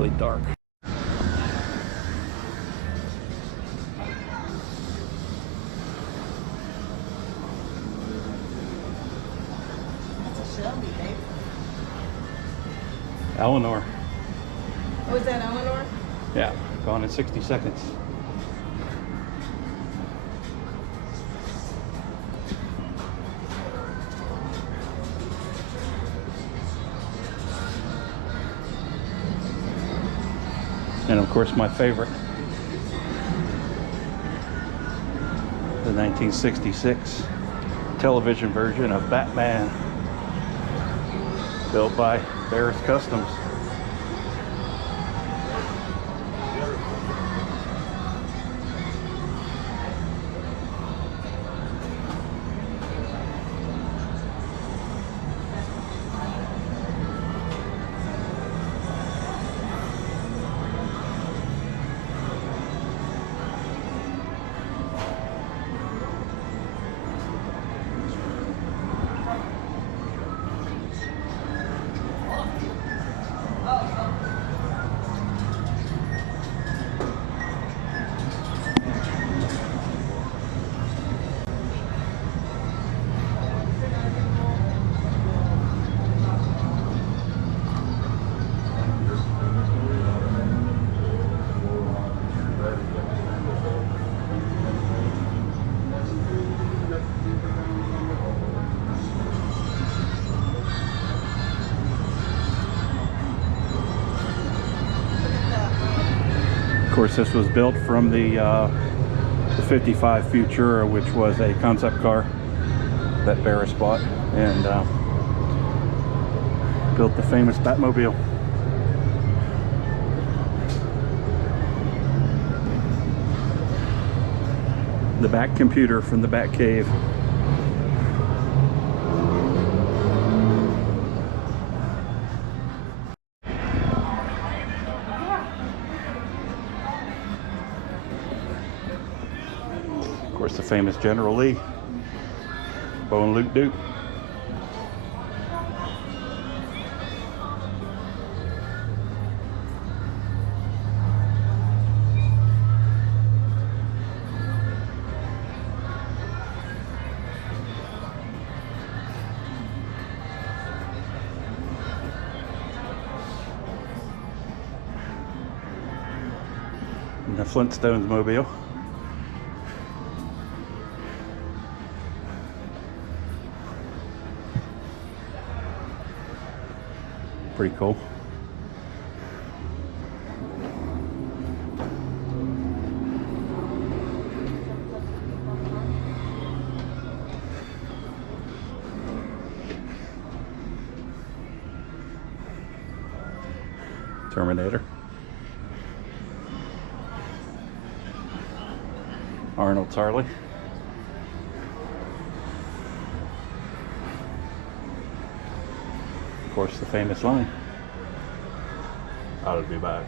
really dark. Eleanor. Oh, is that Eleanor? Yeah, gone in 60 seconds. And of course my favorite, the 1966 television version of Batman, built by Barris Customs. Of course, this was built from the 55 Futura, which was a concept car that Barris bought and built the famous Batmobile. The Bat computer from the Bat Cave. Of course, the famous General Lee, Bo and Luke Duke. And the Flintstones mobile. Pretty cool. Terminator. Arnold's Harley. Of course, the famous line, "I'll be back."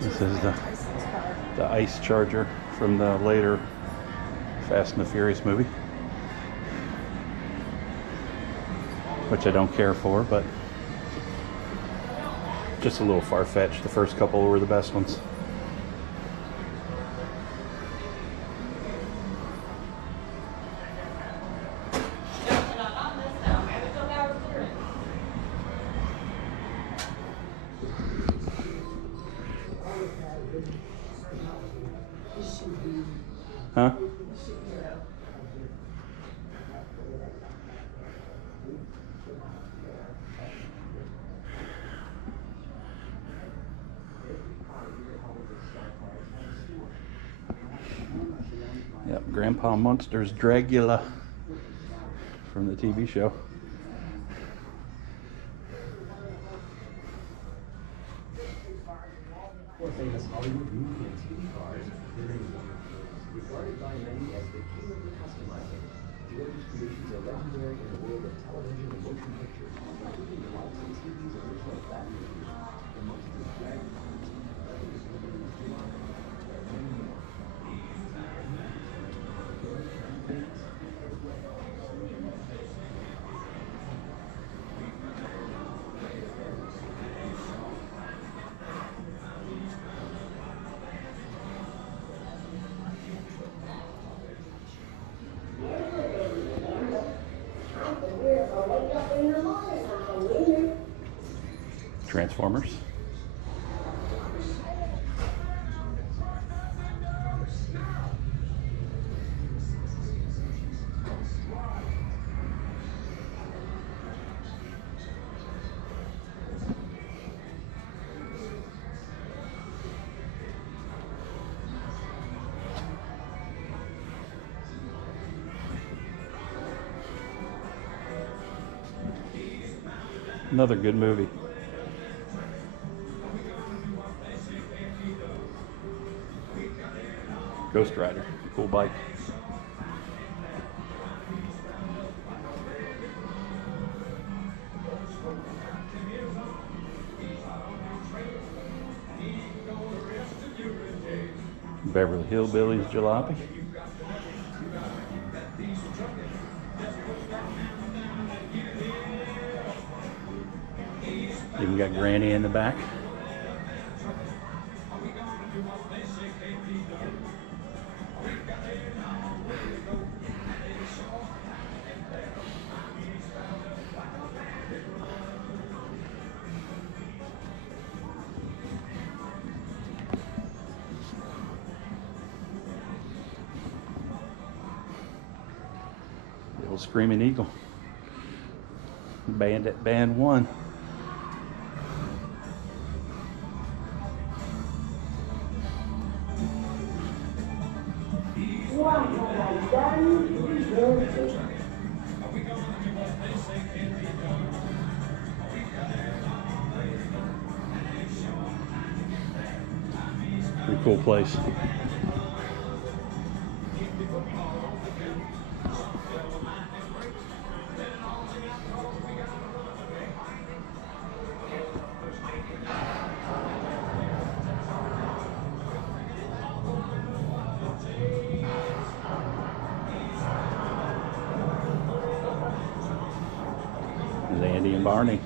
This is the Ice Charger from the later Fast and the Furious movie, which I don't care for, but just a little far-fetched. The first couple were the best ones. Huh? Yep, Grandpa Munster's Dragula from the TV show. Famous Hollywood movie and TV cars, regarded by many as the king of the customized Transformers. Another good movie. Ghost Rider, cool bike. Beverly Hillbillies Jalopy. Even got Granny in the back. The old Screaming Eagle. Bandit Band 1. Pretty cool place. There's Andy and Barney.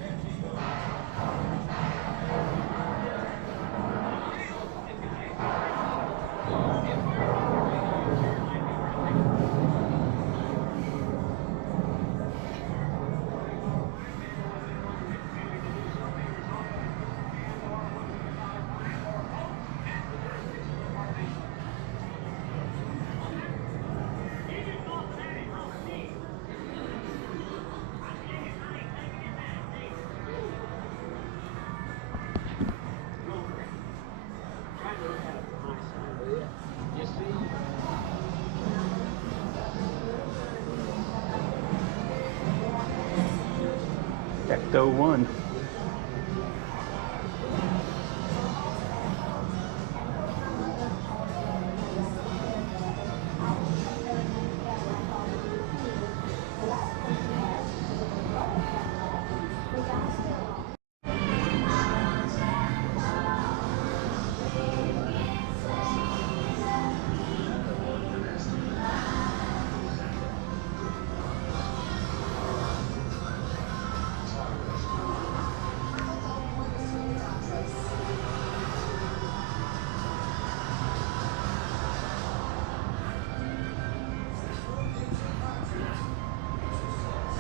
Ecto 1.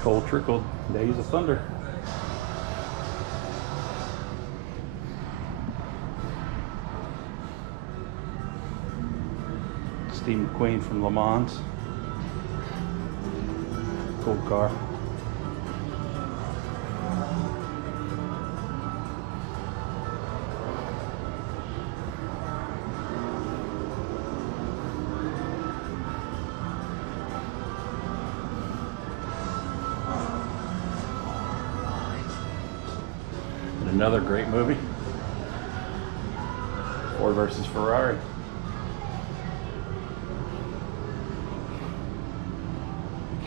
Cold Trickle, Days of Thunder. Steve McQueen from Le Mans. Cool car. Another great movie, Ford versus Ferrari.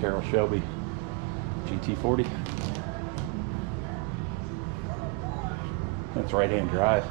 Carroll Shelby GT40. That's right-hand drive.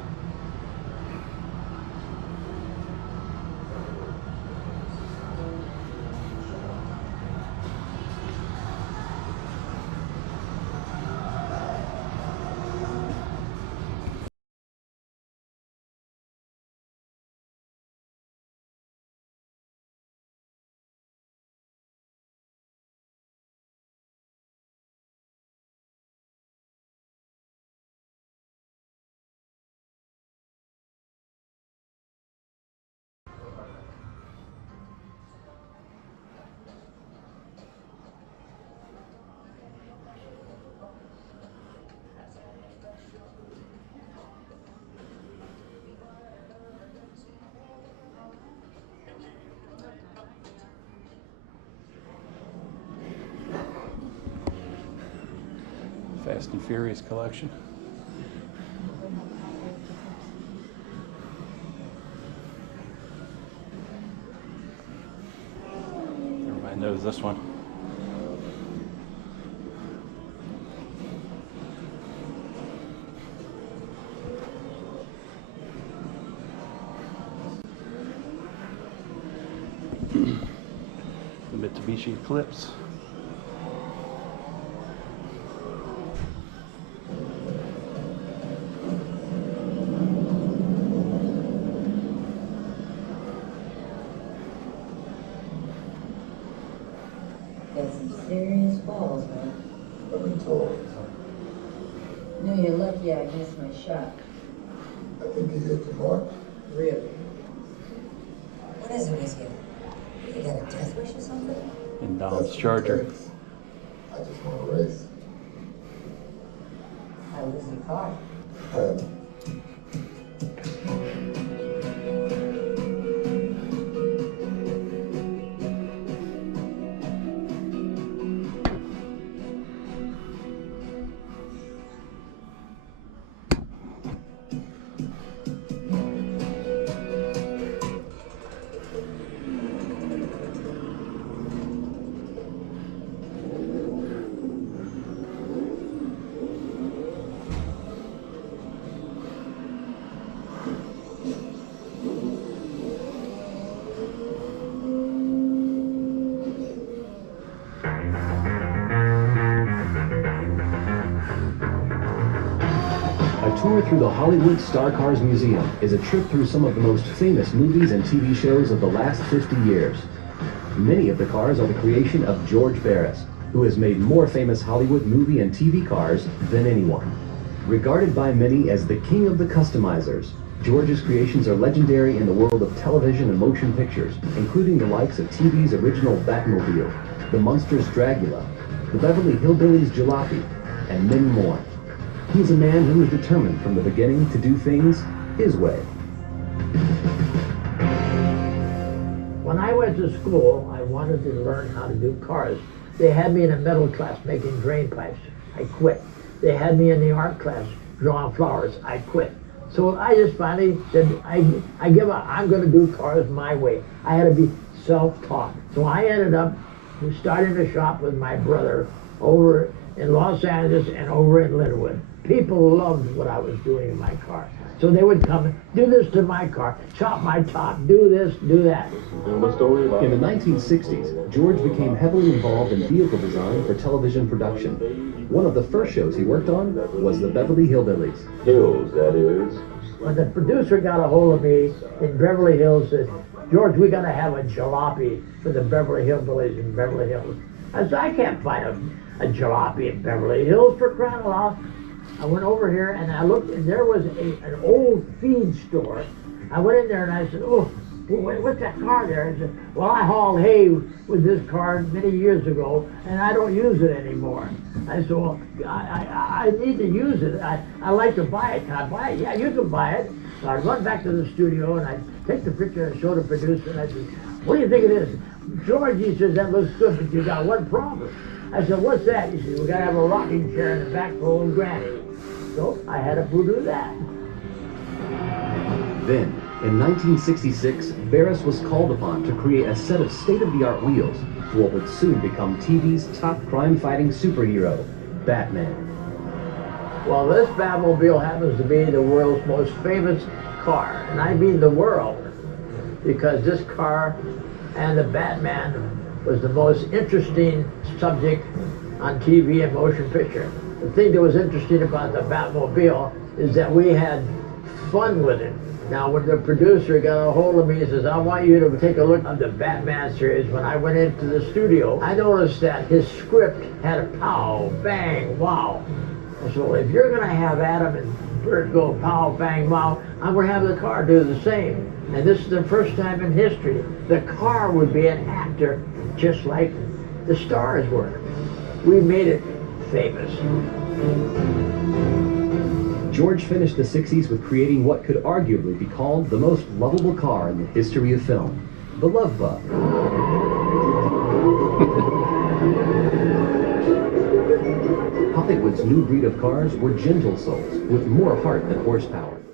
Fast and Furious collection. Everybody knows this one. The Mitsubishi Eclipse. Got some serious balls, man. I've been told. No, you're lucky I missed my shot. I think he hit the mark. Really? What is it with you? You got a death wish or something? And Dom's That's Charger. the case. I just want to race. How was your car? A tour through the Hollywood Star Cars Museum is a trip through some of the most famous movies and TV shows of the last 50 years. Many of the cars are the creation of George Barris, who has made more famous Hollywood movie and TV cars than anyone. Regarded by many as the king of the customizers, George's creations are legendary in the world of television and motion pictures, including the likes of TV's original Batmobile, the Munsters Dragula, the Beverly Hillbillies Jalopy, and many more. He's a man who was determined from the beginning to do things his way. When I went to school, I wanted to learn how to do cars. They had me in a metal class making drain pipes. I quit. They had me in the art class drawing flowers. I quit. So I just finally said, I give up. I'm going to do cars my way. I had to be self-taught. So I ended up starting a shop with my brother over in Los Angeles and over in Linwood. People loved what I was doing in my car. So they would come, do this to my car, chop my top, do this, do that. In the 1960s, George became heavily involved in vehicle design for television production. One of the first shows he worked on was the Beverly Hillbillies. Hills, that is. When the producer got a hold of me in Beverly Hills, said, George, we got to have a jalopy for the Beverly Hillbillies in Beverly Hills. I said, I can't find a jalopy in Beverly Hills for crying out loud. I went over here and I looked, and there was an old feed store. I went in there and I said, oh, what's that car there? I said, well, I hauled hay with this car many years ago, and I don't use it anymore. I said, well, I need to use it. I like to buy it. Can I buy it? Yeah, you can buy it. So I run back to the studio, and I take the picture and show the producer, and I said, what do you think of this? George, he says, that looks good, but you got one problem. I said, what's that? He said, we got to have a rocking chair in the back for old Granny. So I had to do that. Then, in 1966, Barris was called upon to create a set of state-of-the-art wheels for what would soon become TV's top crime-fighting superhero, Batman. Well, this Batmobile happens to be the world's most famous car, and I mean the world, because this car and the Batman was the most interesting subject on TV and motion picture. The thing that was interesting about the Batmobile is that we had fun with it. Now, when the producer got a hold of me, he says, I want you to take a look at the Batman series. When I went into the studio, I noticed that his script had a pow, bang, wow. I said, well, if you're going to have Adam and Bert go pow, bang, wow, I'm going to have the car do the same. And this is the first time in history the car would be an actor just like the stars were. We made it famous. George finished the 60s with creating what could arguably be called the most lovable car in the history of film, the Love Bug. Hollywood Gatlinburg's new breed of cars were gentle souls with more heart than horsepower.